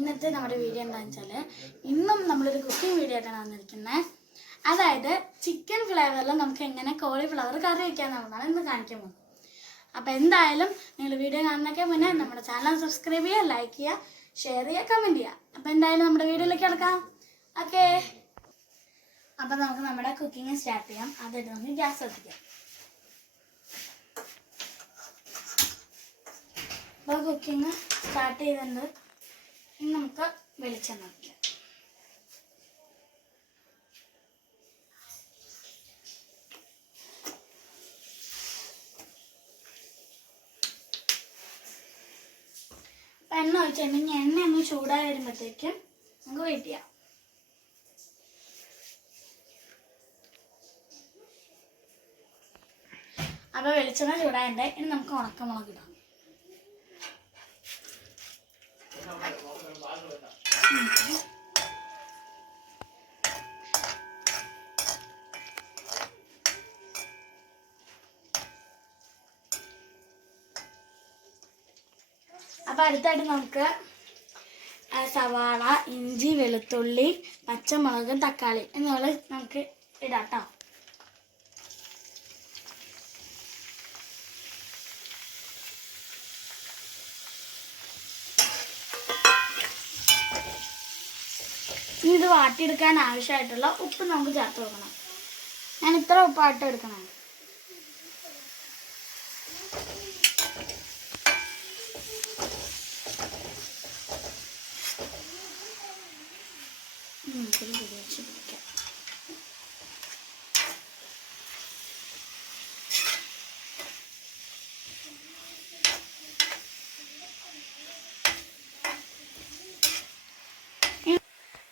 ഇന്നത്തെ നമ്മുടെ വീഡിയോ എന്താണെന്ന് വെച്ചാൽ ഇന്നും നമ്മളൊരു കുക്കിംഗ് വീഡിയോ ആയിട്ടാണ് വന്നിരിക്കുന്നത്. അതായത് ചിക്കൻ ഫ്ലേവറിൽ നമുക്ക് എങ്ങനെ കോളിഫ്ലവർ കറി വയ്ക്കാമെന്നുള്ളതാണ് ഇന്ന് കാണിക്കാൻ പോകുന്നത്. അപ്പോൾ എന്തായാലും നിങ്ങൾ വീഡിയോ കാണുന്നതൊക്കെ മുന്നേ നമ്മുടെ ചാനൽ സബ്സ്ക്രൈബ് ചെയ്യുക, ലൈക്ക് ചെയ്യുക, ഷെയർ ചെയ്യുക, കമൻറ്റ് ചെയ്യുക. അപ്പോൾ എന്തായാലും നമ്മുടെ വീഡിയോയിലേക്ക് കിടക്കാം. ഓക്കെ, അപ്പോൾ നമുക്ക് നമ്മുടെ കുക്കിംഗ് സ്റ്റാർട്ട് ചെയ്യാം. അതായിട്ട് നമുക്ക് ഗ്യാസ് കത്തിക്കാം. അപ്പോൾ കുക്കിംഗ് സ്റ്റാർട്ട് ചെയ്തിട്ടുണ്ട്. ഇനി നമുക്ക് വെളിച്ചെണ്ണ വയ്ക്കാം. എണ്ണ ഒഴിച്ചിട്ടുണ്ടെങ്കിൽ എണ്ണ ഒന്ന് ചൂടായി വരുമ്പോഴത്തേക്കും നമുക്ക് വെയിറ്റ് ചെയ്യാം. അപ്പോൾ വെളിച്ചെണ്ണ ചൂടായിട്ട് ഇനി നമുക്ക് ഉണക്കമുളക് ഇടാം. അപ്പോൾ അടുത്തായിട്ട് നമുക്ക് സവാള, ഇഞ്ചി, വെളുത്തുള്ളി, പച്ചമുളക്, തക്കാളി എന്നുള്ളത് നമുക്ക് ഇടാം കേട്ടോ. ഇനി ഇത് വാട്ടിയെടുക്കാൻ ആവശ്യമായിട്ടുള്ള ഉപ്പ് നമുക്ക് ചേർത്ത് കൊടുക്കണം. ഞാൻ ഇത്ര ഉപ്പായിട്ട് എടുക്കണം.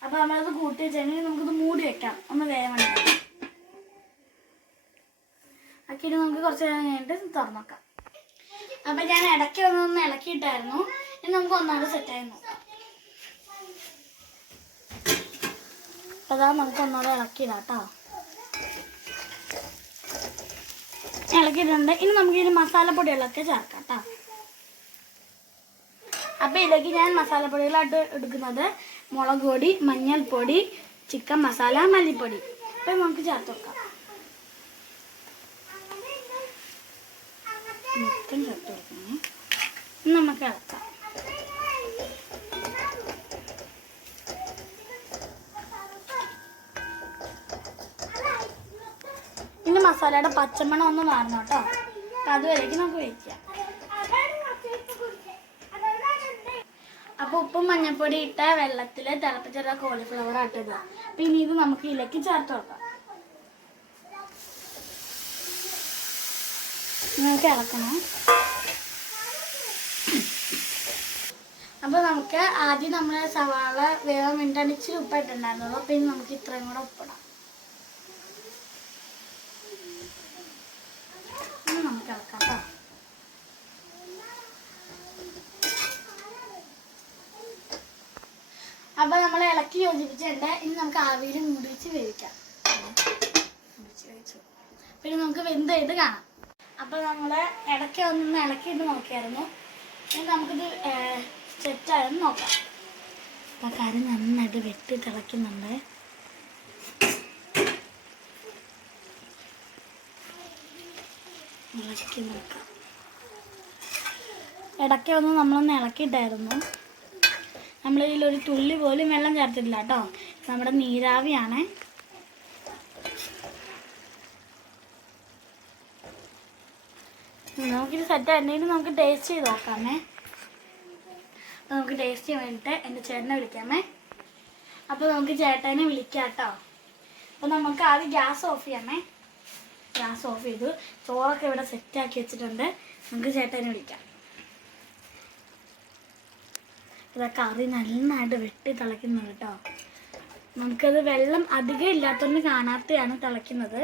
അപ്പോൾ നമ്മളത് കൂട്ടി വെച്ചെങ്കിൽ നമുക്കിത് മൂടി വെക്കാം, ഒന്ന് വേഗം ഉണ്ടാക്കാം. ആക്കിയിട്ട് നമുക്ക് കുറച്ച് നേരം കഴിഞ്ഞിട്ട് തുറന്നു നോക്കാം. അപ്പം ഞാൻ ഇടയ്ക്ക് ഒന്ന് ഇളക്കിയിട്ടായിരുന്നു. ഇനി നമുക്ക് ഒന്നാമത് സെറ്റായി നോക്കാം. അപ്പോൾ അതാ നമുക്ക് ഒന്നുകൂടെ ഇളക്കിയിടാം കേട്ടോ. ഇളക്കിയിട്ടുണ്ട്. ഇനി നമുക്ക് ഇതിന് മസാലപ്പൊടികളൊക്കെ ചേർക്കാം കേട്ടോ. അപ്പോൾ ഇതിലേക്ക് ഞാൻ മസാലപ്പൊടികളായിട്ട് എടുക്കുന്നത് മുളക് പൊടി, മഞ്ഞൾപ്പൊടി, ചിക്കൻ മസാല, മല്ലിപ്പൊടി. അപ്പം നമുക്ക് ചേർത്ത് വെക്കാം. മൊത്തം ചേർത്ത് വെക്കണേ. നമുക്ക് ഇളക്കാം. ഇനി മസാലയുടെ പച്ചമണം ഒന്ന് മാറണം കേട്ടോ. അപ്പം അതുവരേക്കും നമുക്ക് വയ്ക്കാം. അപ്പോൾ ഉപ്പും മഞ്ഞൾപ്പൊടി ഇട്ട വെള്ളത്തിൽ തിളപ്പിച്ചിട്ട കോളിഫ്ലവർ ആട്ടിടുക. അപ്പം ഇനി ഇത് നമുക്ക് ഇതിലേക്ക് ചേർത്ത് വെക്കാം. നമുക്ക് ഇളക്കണം. അപ്പോൾ നമുക്ക് ആദ്യം നമ്മൾ സവാള വേഗം വേണ്ടിയിട്ടാണ് ഇച്ചിരി ഉപ്പായിട്ടുണ്ടായിരുന്നുള്ളൂ. അപ്പം ഇനി നമുക്ക് ഇത്രയും കൂടെ ഉപ്പിടാം. ഇനി നമുക്ക് ഇളക്കാം കേട്ടോ. അപ്പോൾ നമ്മൾ ഇളക്കി യോജിപ്പിച്ചിട്ടുണ്ട്. ഇനി നമുക്ക് ആവിയിൽ മൂടി വെച്ച് വേവിക്കാം. പിന്നെ നമുക്ക് വെന്ത് ചെയ്ത് കാണാം. അപ്പോൾ നമ്മൾ ഇടയ്ക്ക് ഒന്ന് ഇളക്കിയിട്ട് നോക്കിയായിരുന്നു. ഇനി നമുക്കിത് സെറ്റായെന്ന് നോക്കാം. അപ്പോൾ കറി നന്നായിട്ട് വെട്ടി തിളയ്ക്കുന്നുണ്ട്. ഇളക്കി നോക്കാം. ഇടയ്ക്ക് ഒന്ന് നമ്മളൊന്ന് ഇളക്കിയിട്ടായിരുന്നു. നമ്മളിതിലൊരു തുള്ളി പോലും വെള്ളം ചേർത്തിട്ടില്ല കേട്ടോ. നമ്മുടെ നീരാവിയാണ്. നമുക്കിത് സെറ്റ് ആയിട്ടുണ്ടെങ്കിൽ നമുക്ക് ടേസ്റ്റ് ചെയ്ത് നോക്കാമേ. അപ്പോൾ നമുക്ക് ടേസ്റ്റ് ചെയ്യാൻ വേണ്ടിയിട്ട് എൻ്റെ ചേട്ടനെ വിളിക്കാമേ. അപ്പോൾ നമുക്ക് ചേട്ടനെ വിളിക്കാം കേട്ടോ. അപ്പോൾ നമുക്ക് ആദ്യം ഗ്യാസ് ഓഫ് ചെയ്യാമേ. ഗ്യാസ് ഓഫ് ചെയ്തു. ചോറൊക്കെ ഇവിടെ സെറ്റാക്കി വെച്ചിട്ടുണ്ട്. നമുക്ക് ചേട്ടനെ വിളിക്കാം. ഇതൊക്കെ കറി നന്നായിട്ട് വെട്ടി തിളയ്ക്കുന്നത് കേട്ടോ. നമുക്കത് വെള്ളം അധികം ഇല്ലാത്തതുകൊണ്ട് കാണാതെയാണ് തിളയ്ക്കുന്നത്.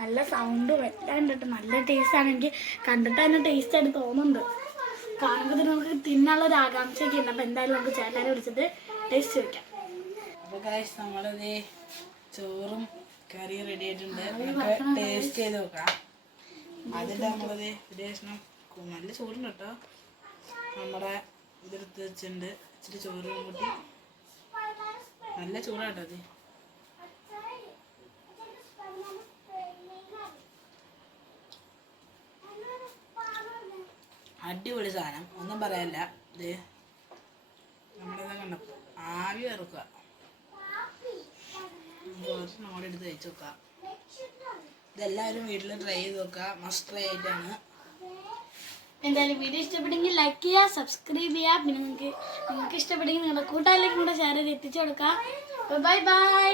നല്ല സൗണ്ട് വെല്ലാണ്ടിട്ട് നല്ല ടേസ്റ്റാണ്. എനിക്ക് കണ്ടിട്ട് തന്നെ ടേസ്റ്റായിട്ട് തോന്നുന്നുണ്ട്. കാണുമ്പോൾ നമുക്ക് തിന്നാനുള്ളൊരു ആകാംക്ഷയൊക്കെ ഉണ്ട്. അപ്പോൾ എന്തായാലും നമുക്ക് ചേട്ടനെ വിളിച്ചിട്ട് ടേസ്റ്റ് വയ്ക്കാം. അപ്പോൾ ഗൈസ് നമ്മളിത് ചോറും കറി റെഡി ആയിട്ടുണ്ട്. ടേസ്റ്റ് ചെയ്ത് നോക്കാം. അതിൻ്റെ നമ്മളത് നല്ല ചൂടുണ്ട് കേട്ടോ. നമ്മുടെ ഇതെടുത്ത് വെച്ചിട്ടുണ്ട് ഇച്ചിരി ചോറ് കൂട്ടി നല്ല ചൂടാട്ടോ അത്. അടിപൊളി സാധനം, ഒന്നും പറയാനില്ല. ഇത് നമ്മളിത് കണ്ടപ്പോൾ ആവി ഇറക്കുക. കുറച്ച് കൂടെ എടുത്ത് കഴിച്ച് നോക്കാം. ഇതെല്ലാവരും വീട്ടിൽ ട്രൈ ചെയ്ത് നോക്കുക, മസ്റ്റ് ട്രൈ ആയിട്ടാണ്. എന്തായാലും വീഡിയോ ഇഷ്ടപ്പെട്ടെങ്കിൽ ലൈക്ക് ചെയ്യുക, സബ്സ്ക്രൈബ് ചെയ്യുക. പിന്നെ നിങ്ങൾക്ക് ഇഷ്ടപ്പെട്ടെങ്കിൽ നിങ്ങളുടെ കൂട്ടുകാരിലേക്കും കൂടെ ഷെയർ ചെയ്ത് എത്തിച്ചു കൊടുക്കുക. Bye bye.